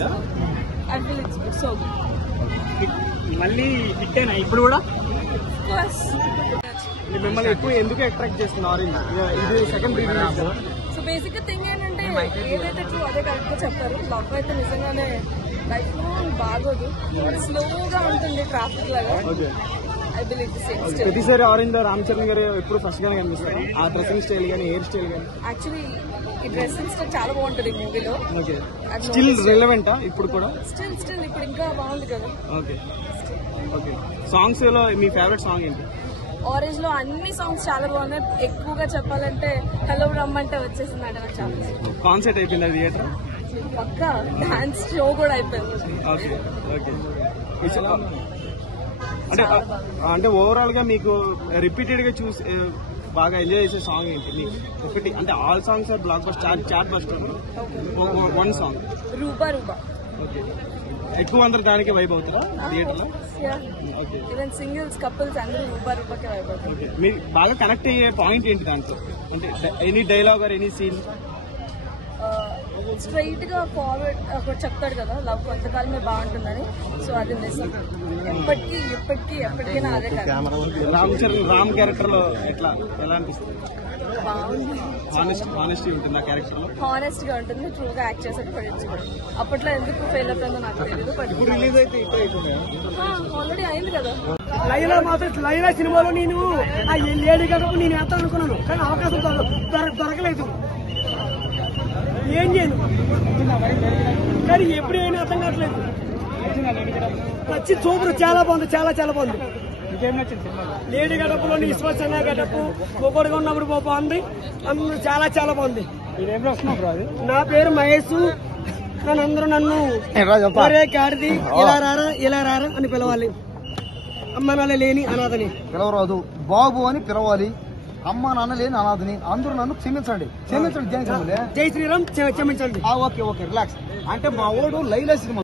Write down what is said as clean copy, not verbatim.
అనిపించిందా? I feel it's so good. మళ్ళీ hit అయినా ఇప్పుడు కూడా Of course. మిమ్మల్ని ఎక్కువ ఎందుకు అట్రాక్ట్ చేస్తుంది ఆరెంజ్? ఇది సెకండ్ రిలీజ్. సో బేసిక్ గా థింగ్ ఏంటంటే ఏదైతే ట్రూ అదే కరెక్ట్ గా చెప్తారు. లవ్ అయితే నిజంగానే లైఫ్ లో బాగోదు, స్లోగా ఉంటుంది ట్రాఫిక్ లాగా. I believe the same. ప్రతిసారి ఆరెంజ్ లో రామ్ చరణ్ గారు ఎప్పుడు ఫస్ట్ గానే కనిపిస్తారు. ఆ డ్రెస్సింగ్ స్టైల్ గానీ హెయిర్ స్టైల్ గానీ యాక్చువల్లీ ఈ డ్రెస్సింగ్ స్టైల్ చాలా బాగుంటుంది మూవీలో. స్టిల్ రిలవెంటా ఇప్పుడు కూడా? స్టిల్ ఇప్పుడు ఇంకా బాగుంది కదా. Okay okay. సాంగ్స్ లో మీ ఫేవరెట్ సాంగ్ ఏంటి? ఆరెంజ్ లో అన్ని సాంగ్స్ చాలా బాగున్నాయి. ఎక్కువగా చెప్పాలంటే హలో రమ్మంటే వచ్చేసింది అంటే నాకు చాలా ఇష్టం. కాన్సర్ట్ అయిపోయింది థియేటర్ పక్కా డాన్స్ షో కూడా అయిపోయింది. Okay okay. అంటే ఓవరాల్ గా మీకు రిపీటెడ్ గా చూసి బాగా ఎంజాయ్ చేసే సాంగ్ ఏంటి మీకు? ఒకటి అంటే all songs are blockbuster, chartbuster, one song Rooba Rooba. Okay. ఎక్కువ అందరు దానికి వైబ్ అవుతారా థియేటర్ లో? ఓకే. ఈవెన్ సింగిల్స్ కపుల్స్ అందరూ రూబా రూబాకే వైబ్ అవుతారు. మీరు బాగా కనెక్ట్ అయ్యే పాయింట్ ఏంటి దాంట్లో? అంటే any dialogue or any scene? Straight గా ఫార్వర్డ్ ఒకటి చెప్తాడు కదా, లవ్ కొంతకాలమే బాగుంటుందని. సో అది నిజం. ఎప్పటికైనా అదే కదా. రామ్ చరణ్ రామ్ క్యారెక్టర్ లో ఎలా అనిపిస్తుంది? బాగుంది. హానెస్టీ ఉంటుంది ఆ క్యారెక్టర్ లో. హానెస్ట్ గా ఉంటుంది, ట్రూ గా యాక్ట్ చేసేది పడించుకోవడం. అప్పట్లో ఎందుకు ఫెయిల్ అయిపోయిందో నాకు తెలియదు. బట్ రిలీజ్ అయితే ఆల్రెడీ అయింది కదా. లైలా మాత్రం లైలా సినిమాలో నేను ఆ లేడీ గడప నేను ఎంత అనుకున్నాను, కానీ అవకాశం దొరకలేదు. ఏం చేయను, కానీ ఎప్పుడైనా అర్థం కావట్లేదు. నచ్చి సూపర్, చాలా బాగుంది, చాలా చాలా బాగుంది. లేడీ గడపలో విశ్వాసన గడపు ఒకటిగా ఉన్నప్పుడు బాగుంది. అందరూ చాలా చాలా బాగుంది. నా పేరు మహేష్. కానీ అందరూ నన్ను ఒరే గాడిది ఇలా రారా అని పిలవాలి. అమ్మ నాన్న లేని అనాథని పిలవరాదు, బాబు అని పిలవాలి. అమ్మ నాన్న లేని అనాథని. అందరూ నన్ను క్షమించండి. జై శ్రీరామ్, క్షమించండి. Okay okay relax. అంటే మా ఓడు లైలా సినిమా